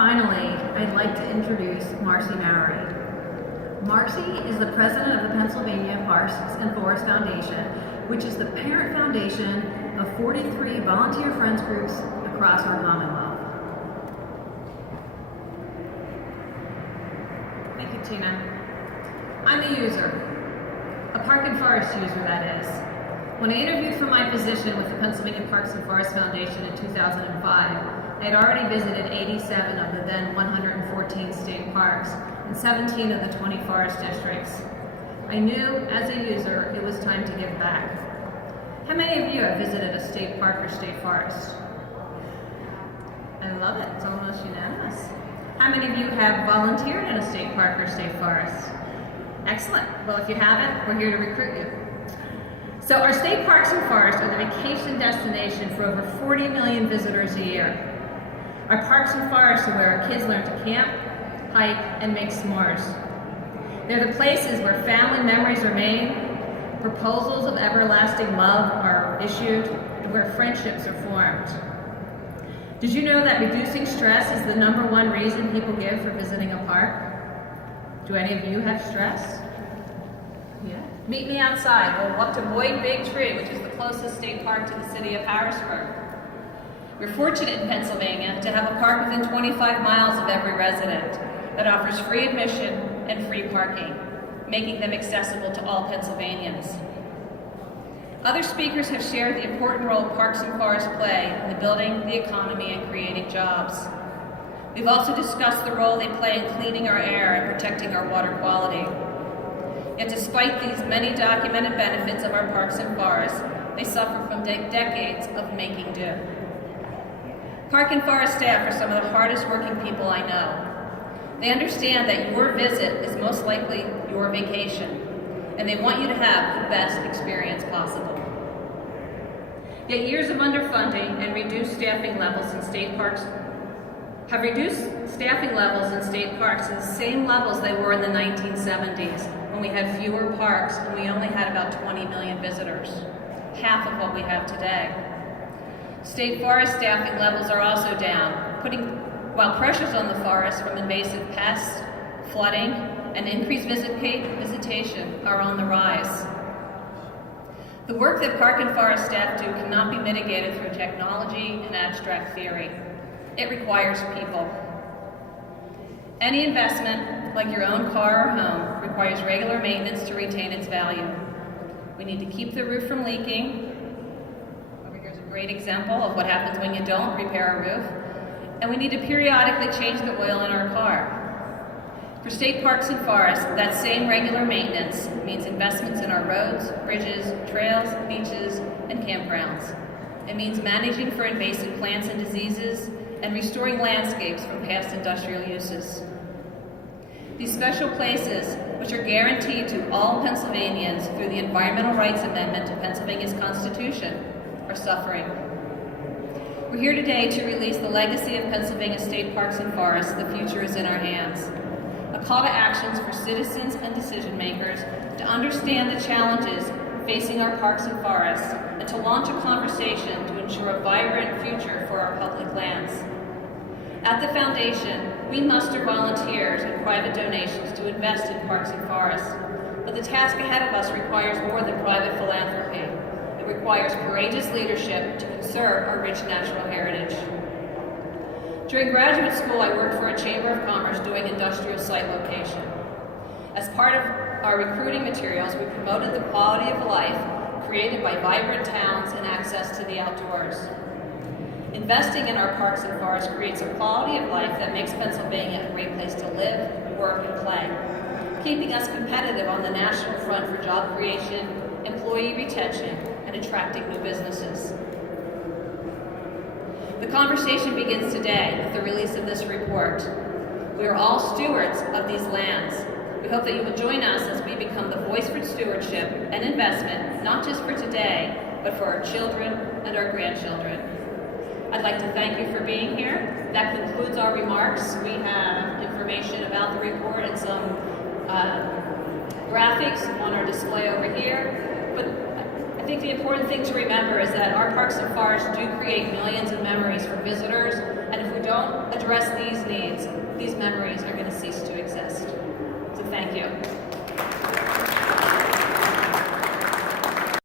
finally, I'd like to introduce Marci Mowery. Marci is the president of the Pennsylvania Parks and Forest Foundation, which is the parent foundation of 43 volunteer friends groups across our Commonwealth. Thank you, Tina. I'm a user, a park and forest user, that is. When I interviewed for my position with the Pennsylvania Parks and Forest Foundation in 2005, I had already visited 87 of the then 114 state parks and 17 of the 20 forest districts. I knew, as a user, it was time to give back. How many of you have visited a state park or state forest? I love it. It's almost unanimous. How many of you have volunteered in a state park or state forest? Excellent. Well, if you haven't, we're here to recruit you. So our state parks and forests are the vacation destination for over 40 million visitors a year. Our parks and forests are where our kids learn to camp, hike, and make s'mores. They're the places where family memories are made, proposals of everlasting love are issued, and where friendships are formed. Did you know that reducing stress is the #1 reason people give for visiting a park? Do any of you have stress? Yeah. Meet me outside. We'll walk to Boyd Big Tree, which is the closest state park to the city of Harrisburg. We're fortunate in Pennsylvania to have a park within 25 miles of every resident that offers free admission and free parking, making them accessible to all Pennsylvanians. Other speakers have shared the important role parks and forests play in the building the economy and creating jobs. We've also discussed the role they play in cleaning our air and protecting our water quality. Yet despite these many documented benefits of our parks and forests, they suffer from decades of making do. Park and forest staff are some of the hardest working people I know. They understand that your visit is most likely your vacation, and they want you to have the best experience possible. Yet years of underfunding and reduced staffing levels in state parks have reduced staffing levels in state parks to the same levels they were in the 1970s, when we had fewer parks and we only had about 20 million visitors, half of what we have today. State forest staffing levels are also down, while pressures on the forest from invasive pests, flooding, and increased visitation are on the rise. The work that park and forest staff do cannot be mitigated through technology and abstract theory. It requires people. Any investment, like your own car or home, requires regular maintenance to retain its value. We need to keep the roof from leaking. Over here's a great example of what happens when you don't repair a roof. And we need to periodically change the oil in our car. For state parks and forests, that same regular maintenance means investments in our roads, bridges, trails, beaches, and campgrounds. It means managing for invasive plants and diseases and restoring landscapes from past industrial uses. These special places, which are guaranteed to all Pennsylvanians through the Environmental Rights Amendment to Pennsylvania's Constitution, are suffering. We're here today to release the legacy of Pennsylvania state parks and forests. The future is in our hands. A call to actions for citizens and decision makers to understand the challenges facing our parks and forests and to launch a conversation to ensure a vibrant future for our public lands. At the Foundation, we muster volunteers and private donations to invest in parks and forests. But the task ahead of us requires more than private philanthropy. It requires courageous leadership to conserve our rich natural heritage. During graduate school, I worked for a Chamber of Commerce doing industrial site location. As part of our recruiting materials, we promoted the quality of life created by vibrant towns and access to the outdoors. Investing in our parks and forests creates a quality of life that makes Pennsylvania a great place to live, work, and play, keeping us competitive on the national front for job creation, employee retention, and attracting new businesses. The conversation begins today with the release of this report. We are all stewards of these lands. We hope that you will join us as we become the voice for stewardship and investment, not just for today, but for our children and our grandchildren. I'd like to thank you for being here. That concludes our remarks. We have information about the report and some graphics on our display over here. But I think the important thing to remember is that our parks and forests do create millions of memories for visitors, and if we we don't address these needs, these memories